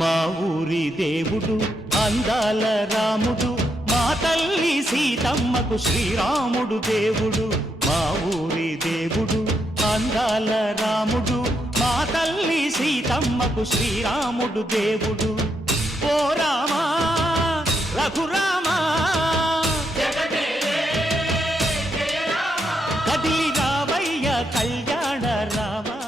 మా ఊరి దేవుడు అందాల రాముడు, మా తల్లి సీతమ్మకు శ్రీరాముడు దేవుడు. మా ఊరి దేవుడు అందాల రాముడు, మా తల్లి సీతమ్మకు శ్రీరాముడు దేవుడు. ఓ రామా రఘురామా కదిలి రావయ్య కళ్యాణ రామా.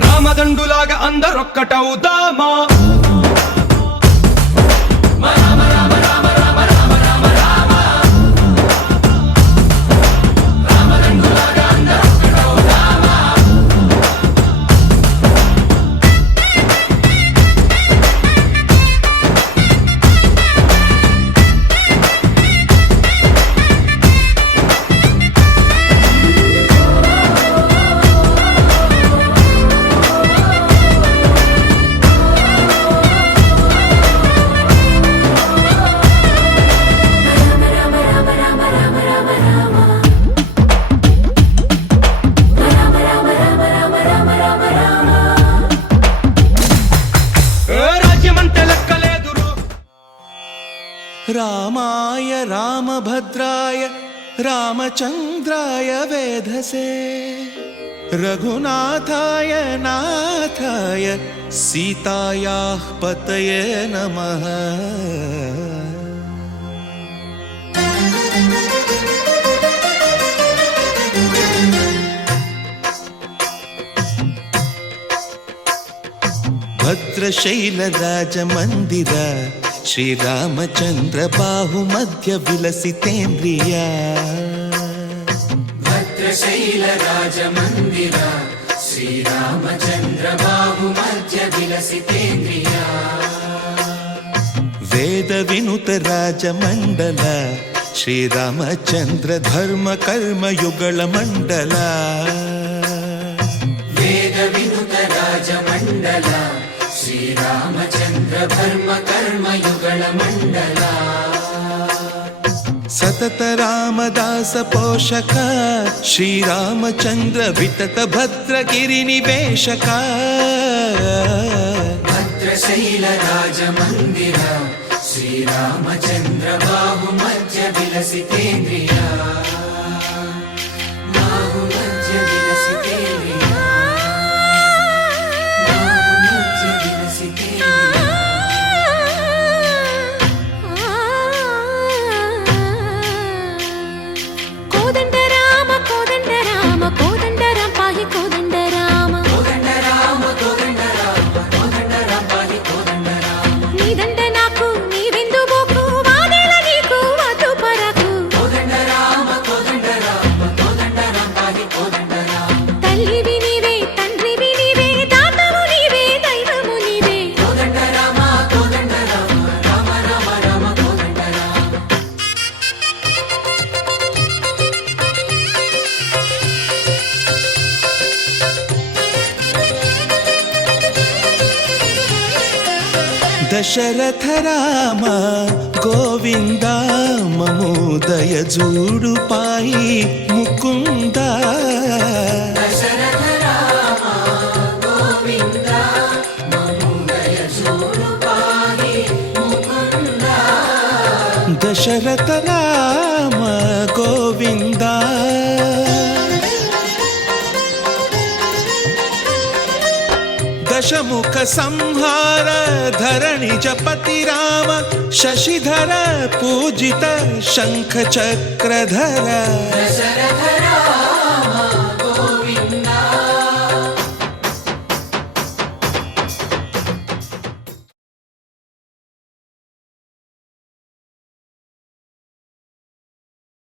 రామదండులాగా అందరొక్కటవుదామా. రామాయ రామభద్రాయ రామచంద్రాయ వేధసే రఘునాథాయ నాథాయ సీతాయాః పతయే నమః. భద్రశైలరాజమందిర శ్రీరామచంద్ర బాహుమధ్య విలసితేంద్రియా. భద్రశైలరాజమందిర శ్రీరామచంద్ర బాహుమధ్య విలసితేంద్రియా. వేద వినుత రాజమండల శ్రీరామచంద్ర ధర్మ కర్మ యుగళ మండల. వేద వినుత రాజమండల శ్రీరామచంద్ర ధర్మ కర్మ యుగళ మండల. సతత రామదాస పోషక శ్రీరామచంద్ర వితత భద్రగిరి నివేశక. భద్రశైల రాజమందిర శ్రీరామచంద్ర బాహుమధ్య విలసితేంద్రియా. బాహుమధ్య విలసితేంద్రియా. బాహుమధ్య విలసితేంద్రియా. దశరథ రామ గోవింద మమోదయ జూడు పాయి ముకుంద దశరథ రామ గోవింద మముదయ చూడు పాహి ముకుంద దశరథ రామ గోవింద దశముఖ సంహార ధరణి జపతి రామ శశిధర పూజిత శంఖ చక్రధర దశరథ